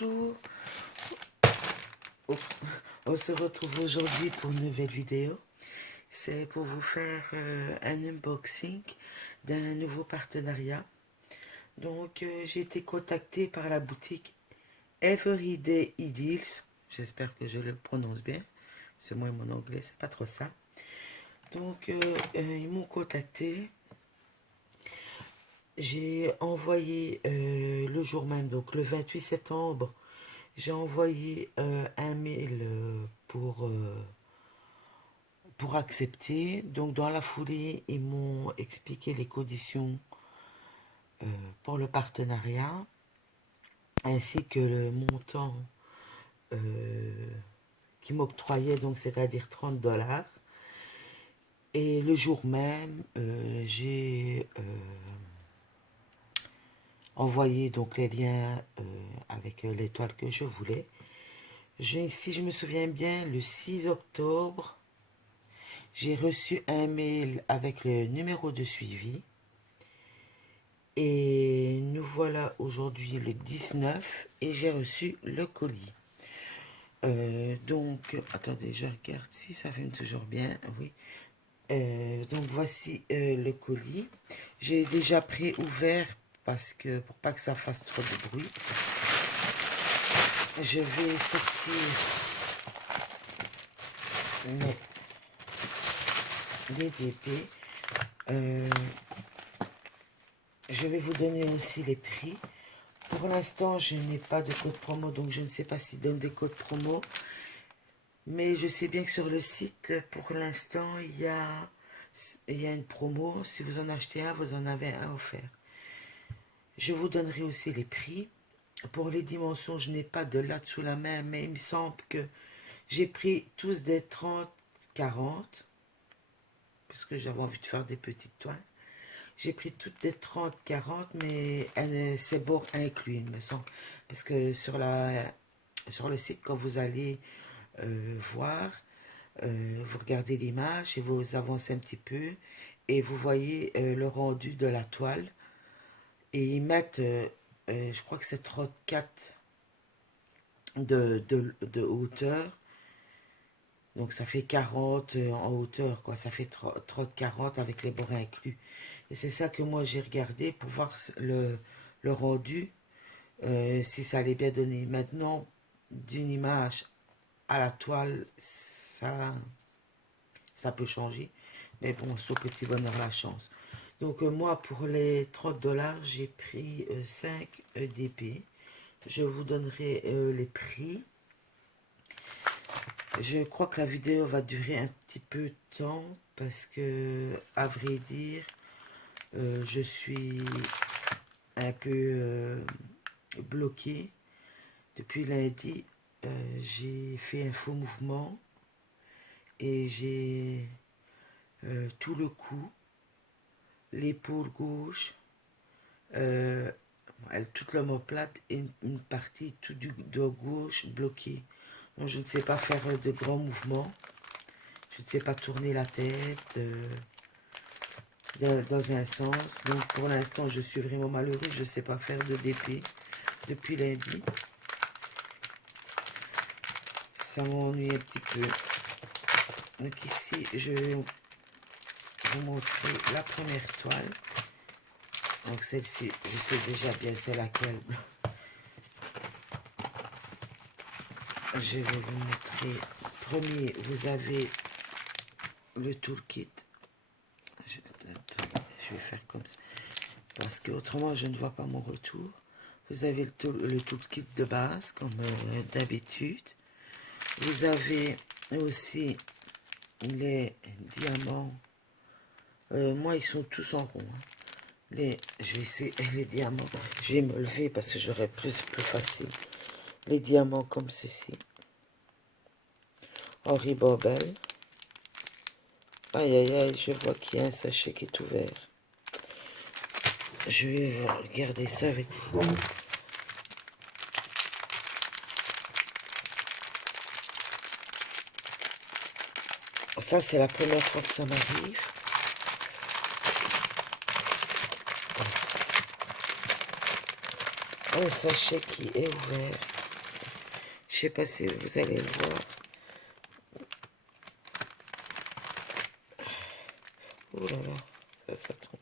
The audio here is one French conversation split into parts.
bonjour. On se retrouve aujourd'hui pour une nouvelle vidéo. C'est pour vous faire un unboxing d'un nouveau partenariat. Donc j'ai été contactée par la boutique Everyday Ideals. J'espère que je le prononce bien. Parce que moi mon anglais c'est pas trop ça. Donc ils m'ont contacté. J'ai envoyé le jour même, donc le 28 septembre, j'ai envoyé un mail pour accepter. Donc dans la foulée, ils m'ont expliqué les conditions pour le partenariat, ainsi que le montant qu'ils m'octroyaient, donc c'est-à-dire 30 $. Et le jour même, j'ai envoyé donc les liens avec l'étoile que je voulais. Si je me souviens bien, le 6 octobre, j'ai reçu un mail avec le numéro de suivi. Et nous voilà aujourd'hui le 19 et j'ai reçu le colis. Donc, attendez, je regarde si ça filme toujours bien. Oui. Donc voici le colis. J'ai déjà préouvert parce que pour pas que ça fasse trop de bruit. Je vais sortir les DP. Je vais vous donner aussi les prix. Pour l'instant, je n'ai pas de code promo, donc je ne sais pas s'ils donnent des codes promo. Mais je sais bien que sur le site, pour l'instant, il y a une promo. Si vous en achetez un, vous en avez un offert. Je vous donnerai aussi les prix. Pour les dimensions, je n'ai pas de latte sous la main, mais il me semble que j'ai pris tous des 30-40, puisque j'avais envie de faire des petites toiles. J'ai pris toutes des 30-40, mais c'est bords inclus, il me semble. Parce que sur le site, quand vous allez voir, vous regardez l'image et vous avancez un petit peu et vous voyez le rendu de la toile. Et ils mettent, je crois que c'est 34 de hauteur. Donc ça fait 40 en hauteur, quoi. Ça fait 30-40 avec les bords inclus. Et c'est ça que moi j'ai regardé pour voir le rendu, si ça allait bien donner. Maintenant, d'une image à la toile, ça peut changer. Mais bon, c'est au petit bonheur la chance. Donc moi, pour les 30 $, j'ai pris 5 DP. Je vous donnerai les prix. Je crois que la vidéo va durer un petit peu de temps parce que, à vrai dire, je suis un peu bloquée. Depuis lundi, j'ai fait un faux mouvement et j'ai tout le cou, l'épaule gauche, toute l'omoplate et une partie tout du dos gauche bloquée. Donc je ne sais pas faire de grands mouvements. Je ne sais pas tourner la tête dans un sens. Donc pour l'instant, je suis vraiment malheureuse. Je ne sais pas faire de DP depuis lundi. Ça m'ennuie un petit peu. Donc ici, je vais vous montrer la première toile. Donc celle-ci, je sais déjà bien c'est laquelle. Je vais vous montrer. Premier, vous avez le toolkit. Je vais faire comme ça. Parce que autrement, je ne vois pas mon retour. Vous avez le toolkit de base, comme d'habitude. Vous avez aussi les diamants. Moi, ils sont tous en rond. Je vais essayer les diamants. Je vais me lever parce que j'aurai plus facile. Les diamants comme ceci. Henri Bobel. Aïe, aïe, aïe, je vois qu'il y a un sachet qui est ouvert. Je vais regarder ça avec vous. Ça, c'est la première fois que ça m'arrive. Un sachet qui est ouvert. Je sais pas si vous allez le voir. Ouh là là, ça tombe.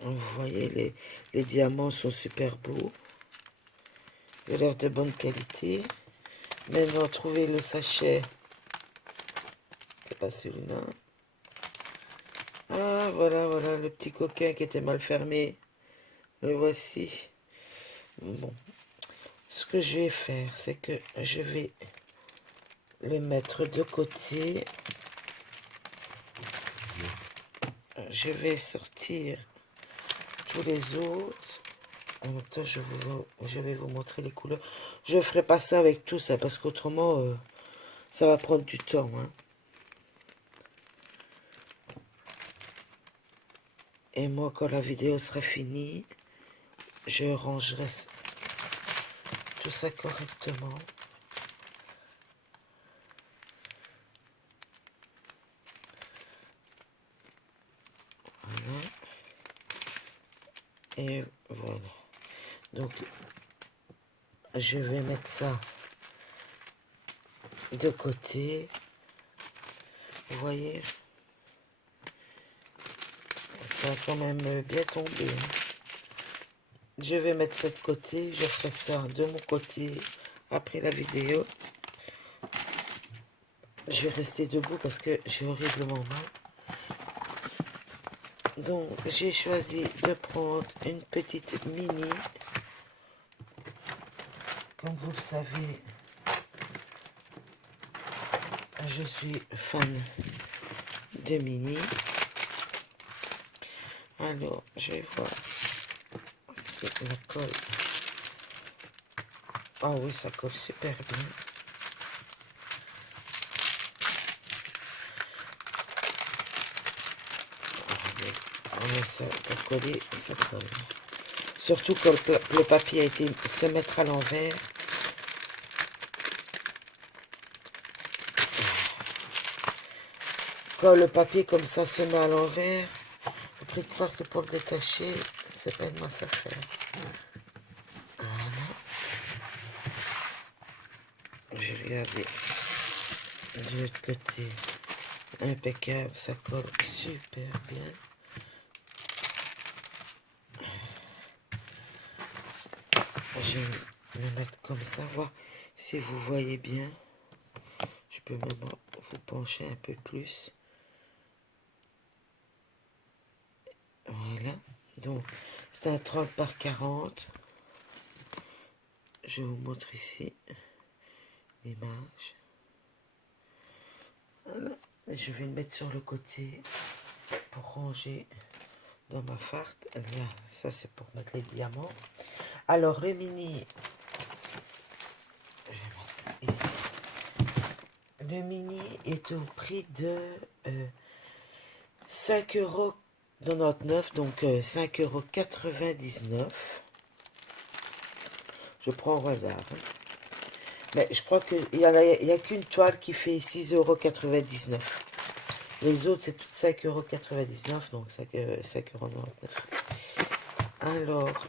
Vous voyez, les diamants sont super beaux. De l'air de bonne qualité. Maintenant, trouver le sachet. C'est pas celui-là. Ah, voilà, voilà, le petit coquin qui était mal fermé. Le voici. Bon. Ce que je vais faire, c'est que je vais le mettre de côté. Je vais sortir tous les autres. En même temps, je vais vous montrer les couleurs. Je ne ferai pas ça avec tout ça, parce qu'autrement, ça va prendre du temps. Hein. Et moi, quand la vidéo sera finie, je rangerai tout ça correctement. Voilà. Et voilà. Donc, je vais mettre ça de côté. Vous voyez, ça a quand même bien tombé. Je vais mettre ça de côté. Je ferai ça de mon côté après la vidéo. Je vais rester debout parce que j'ai horriblement mal. Donc, j'ai choisi de prendre une petite mini. Comme vous le savez, je suis fan de mini. Alors, je vais voir si la colle... Ah oui, ça colle super bien. Ça, pour coller, ça colle. Surtout quand le papier a été se mettre à l'envers. Quand le papier comme ça se met à l'envers, vous pouvez croire que pour le détacher, c'est pas une masse à faire. Voilà. Je vais regarder de l'autre côté. Impeccable, ça colle super bien. Je vais me mettre comme ça, voir si vous voyez bien. Je peux même vous pencher un peu plus. Voilà. Donc, c'est un 30 par 40. Je vous montre ici l'image. Voilà. Je vais le mettre sur le côté pour ranger dans ma farte. Là, ça c'est pour mettre les diamants. Alors, le mini, je vais mettre ici. Le mini est au prix de 5,99 €, donc 5,99 €. Je prends au hasard. Hein. Mais je crois qu'il n'y a qu'une toile qui fait 6,99 €. Les autres, c'est toutes 5,99 €, donc 5,99 €. Alors,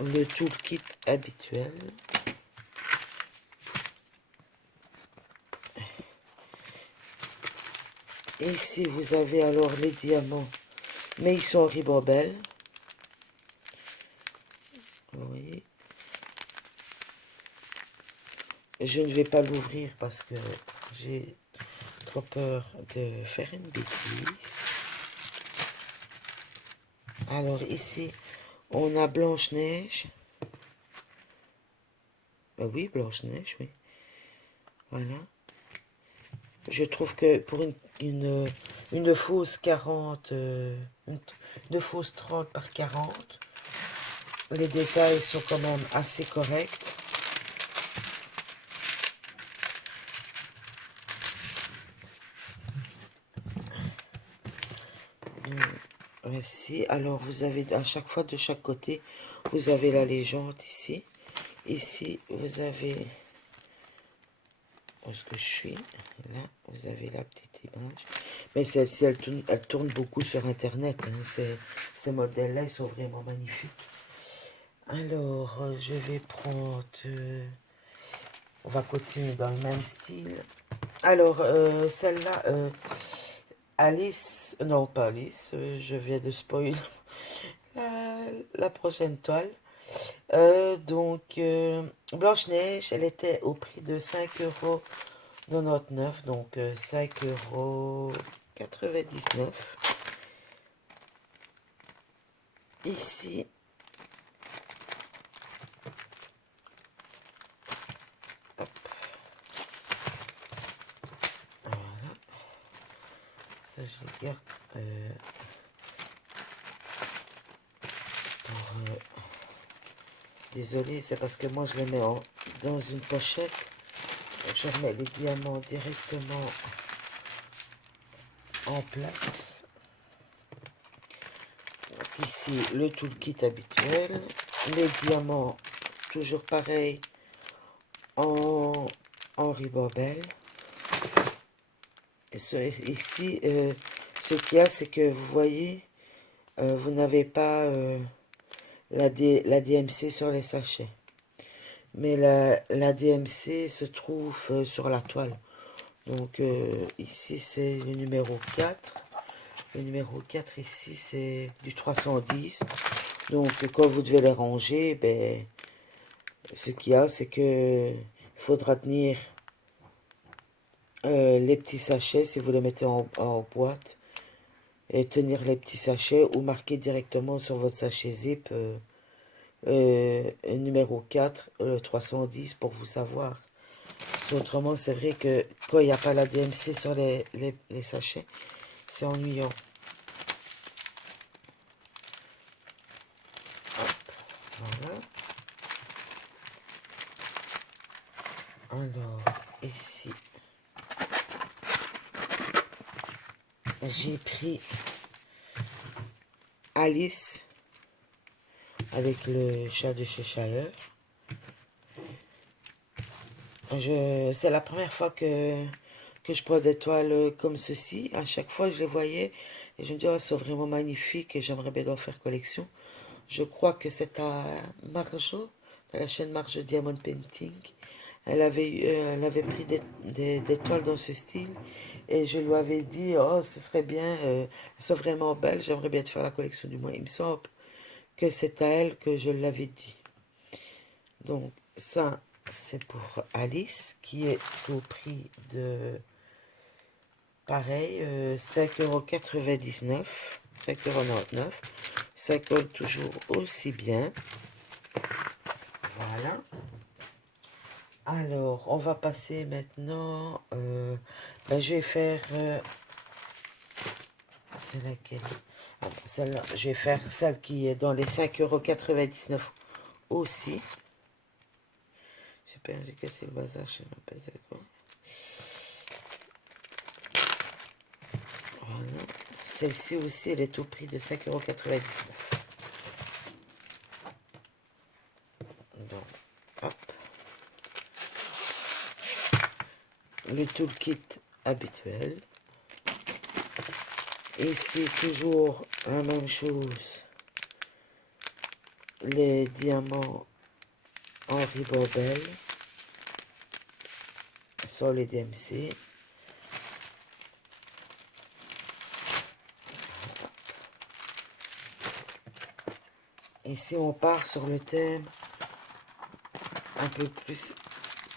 le toolkit habituel. Ici, vous avez alors les diamants, mais ils sont en ribambelle. Vous voyez. Je ne vais pas l'ouvrir parce que j'ai trop peur de faire une bêtise. Alors ici, on a Blanche-Neige. Oui, Blanche-Neige, oui. Voilà. Je trouve que pour une fausse 40, une fausse 30 par 40, les détails sont quand même assez corrects. Voici, alors vous avez à chaque fois de chaque côté, vous avez la légende ici. Ici, vous avez où est-ce que je suis. Là, vous avez la petite image. Mais celle-ci, elle tourne beaucoup sur Internet. Hein. Ces modèles-là, ils sont vraiment magnifiques. Alors, je vais prendre... on va continuer dans le même style. Alors, celle-là, Alice... Non, pas Alice, je viens de spoil la prochaine toile. Donc, Blanche-Neige, elle était au prix de 5,99 €, donc 5,99 €. Ici, hop, voilà, ça je les garde pour... désolé, c'est parce que moi je les mets dans une pochette. Je remets les diamants directement en place. Donc ici, le toolkit habituel. Les diamants, toujours pareil, en ribambelle. Ici, ce qu'il y a, c'est que vous voyez, vous n'avez pas la DMC sur les sachets. Mais la DMC se trouve sur la toile. Donc ici, c'est le numéro 4. Le numéro 4 ici, c'est du 310. Donc, quand vous devez les ranger, ben, ce qu'il y a, c'est que il faudra tenir les petits sachets, si vous les mettez en boîte, et tenir les petits sachets ou marquer directement sur votre sachet zip numéro 4, le 310 pour vous savoir. Autrement, c'est vrai que quand il n'y a pas la DMC sur les sachets, c'est ennuyant. Hop, voilà. Alors, ici, j'ai pris Alice avec le chat de Cheshire. C'est la première fois que je prends des toiles comme ceci. À chaque fois, je les voyais et je me dis, oh, c'est vraiment magnifique et j'aimerais bien en faire collection. Je crois que c'est à Marjo, à la chaîne Marjo Diamond Painting. Elle avait pris des toiles dans ce style et je lui avais dit, oh, ce serait bien, elles sont vraiment belles, j'aimerais bien te faire la collection du mois. Il me semble que c'est à elle que je l'avais dit. Donc, ça, c'est pour Alice, qui est au prix de, pareil, 5,99 €, 5,99 €. Ça colle toujours aussi bien. Voilà. Alors, on va passer maintenant, ben, je vais faire, c'est laquelle? Ah, celle-là, je vais faire celle qui est dans les 5,99 € aussi. Super, j'ai cassé le bazar, je sais même pas c'est quoi. Voilà. Celle-ci aussi, elle est au prix de 5,99 €. Donc, hop. Le toolkit habituel. Ici, toujours la même chose. Les diamants en ribambelle sur les DMC. Ici, on part sur le thème un peu plus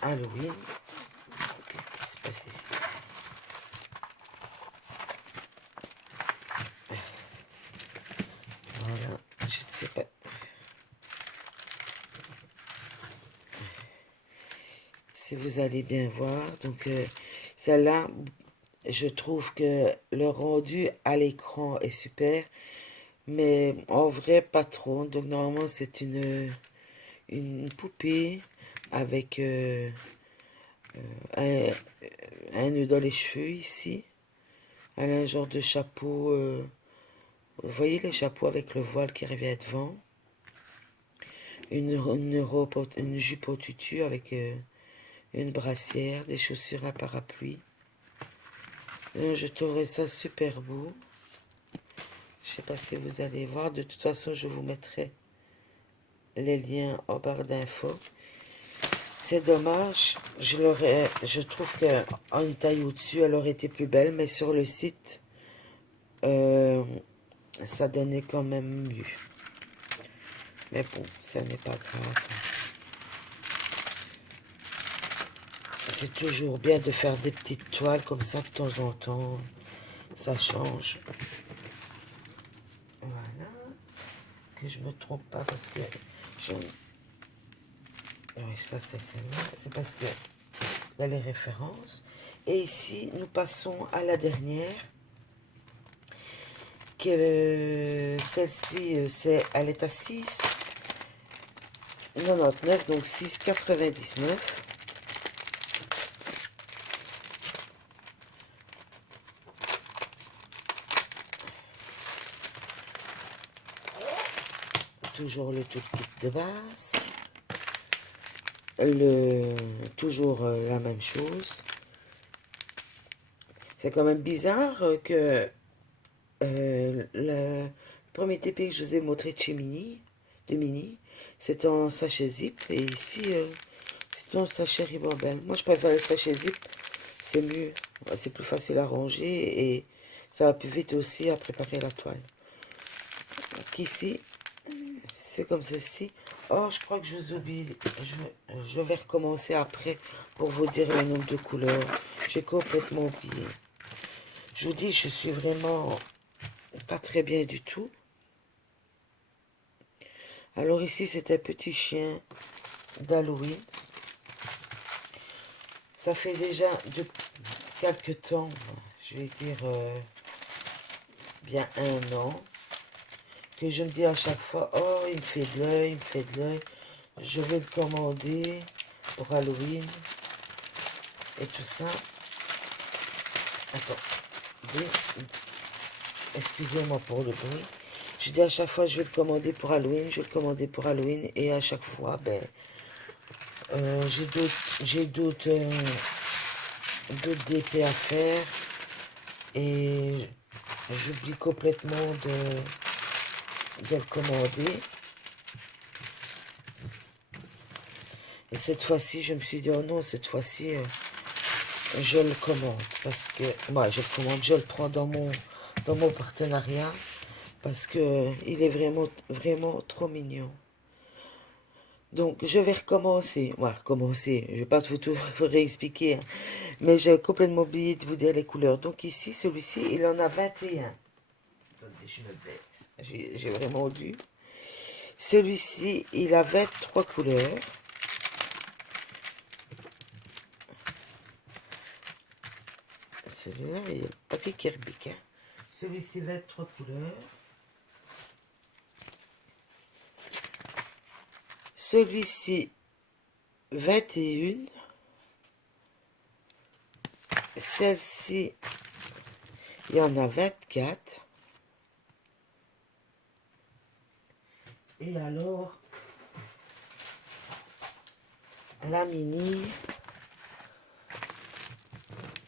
Halloween. Qu'est-ce qui se passe ici? Voilà, je ne sais pas. Si vous allez bien voir, donc celle-là, je trouve que le rendu à l'écran est super, mais en vrai pas trop. Donc normalement c'est une poupée avec un, un nœud dans les cheveux ici. Elle a un genre de chapeau, vous voyez les chapeaux avec le voile qui revient devant. Une jupe au tutu avec une brassière, des chaussures à parapluie. Je trouverais ça super beau. Je sais pas si vous allez voir. De toute façon, je vous mettrai les liens en barre d'infos. C'est dommage, je trouve qu'en Italie au-dessus, elle aurait été plus belle, mais sur le site, ça donnait quand même mieux. Mais bon, ça n'est pas grave. C'est toujours bien de faire des petites toiles comme ça de temps en temps. Ça change. Voilà. Que je me trompe pas parce que je... Oui, ça c'est celle-là. C'est parce que il y a les références. Et ici, nous passons à la dernière. Celle-ci, elle est à 6,99, donc 6,99. Toujours le tout kit de base. Toujours la même chose. C'est quand même bizarre que le premier TP que je vous ai montré de chez Mini, c'est en sachet zip. Et ici, c'est en sachet ribambelle. Moi, je préfère le sachet zip. C'est mieux. C'est plus facile à ranger et ça va plus vite aussi à préparer la toile. Donc ici, c'est comme ceci. Oh, je crois que je vous oublie. Je vais recommencer après pour vous dire le nombre de couleurs. J'ai complètement oublié. Je vous dis, je suis vraiment pas très bien du tout. Alors ici, c'est un petit chien d'Halloween. Ça fait déjà de quelques temps, je vais dire bien 1 an, que je me dis à chaque fois, oh, il me fait de l'œil, il me fait de l'œil. Je vais le commander pour Halloween et tout ça. Attends, excusez-moi pour le bruit. Je dis à chaque fois, je vais le commander pour Halloween, je vais le commander pour Halloween, et à chaque fois, ben, j'ai d'autres DP à faire, et j'oublie complètement de le commander. Et cette fois-ci, je me suis dit, oh non, cette fois-ci, je le commande. Parce que, moi, je le commande, je le prends dans mon partenariat. Parce que il est vraiment, vraiment trop mignon. Donc, je vais recommencer. Ouais, recommencer. Je vais pas tout vous réexpliquer. Hein. Mais j'ai complètement oublié de vous dire les couleurs. Donc ici, celui-ci, il en a 21. Attendez, je me baisse. J'ai vraiment dû. Celui-ci, il a 23 couleurs. Celui-là, il y a le papier qui rebique. Hein. Celui-ci, 23 couleurs. Celui-ci, 21. Celle-ci, il y en a 24. Et alors, la mini,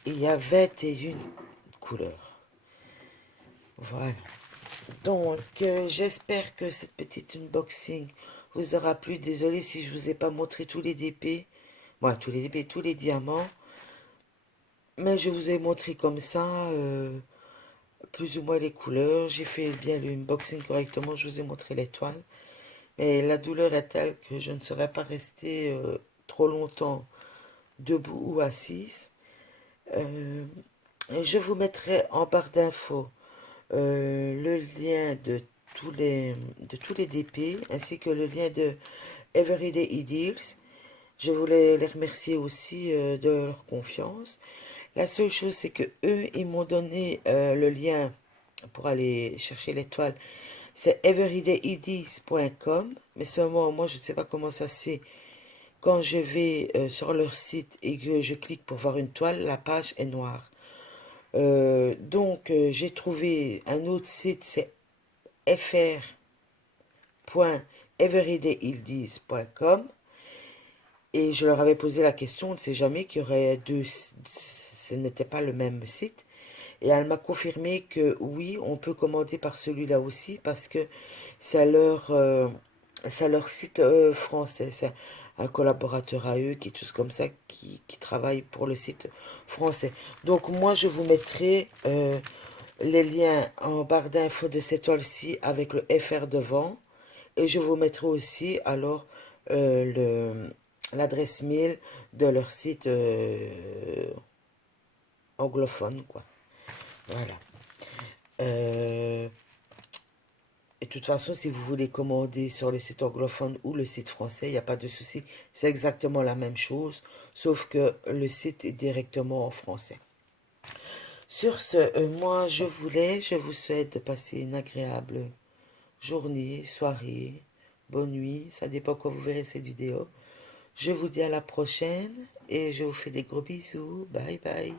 il y a 21 couleurs. Voilà. Donc, j'espère que cette petite unboxing vous aura plu. Désolée si je vous ai pas montré tous les DP. Moi, tous les DP, tous les diamants. Mais je vous ai montré comme ça, plus ou moins les couleurs. J'ai fait bien l'unboxing correctement. Je vous ai montré l'étoile. Mais la douleur est telle que je ne serais pas restée trop longtemps debout ou assise. Je vous mettrai en barre d'infos le lien de tous les DP ainsi que le lien de Everyday E-Deals. Je voulais les remercier aussi de leur confiance. La seule chose, c'est que eux, ils m'ont donné le lien pour aller chercher l'étoile. C'est everydayedis.com, mais seulement moi, je ne sais pas comment ça se fait. Quand je vais sur leur site et que je clique pour voir une toile, la page est noire. Donc, j'ai trouvé un autre site, c'est fr.everydayildis.com. Et je leur avais posé la question, on ne sait jamais qu'il y aurait deux, ce n'était pas le même site. Et elle m'a confirmé que oui, on peut commander par celui-là aussi parce que ça leur c'est leur site français. C'est un collaborateur à eux qui est tous comme ça, qui travaille pour le site français. Donc moi, je vous mettrai les liens en barre d'infos de cette toile-ci avec le FR devant. Et je vous mettrai aussi alors l'adresse mail de leur site anglophone, quoi. Voilà. Euh, et de toute façon, si vous voulez commander sur le site anglophone ou le site français, il n'y a pas de souci. C'est exactement la même chose, sauf que le site est directement en français. Sur ce, moi, je vous souhaite de passer une agréable journée, soirée, bonne nuit. Ça dépend quand vous verrez cette vidéo. Je vous dis à la prochaine et je vous fais des gros bisous. Bye bye.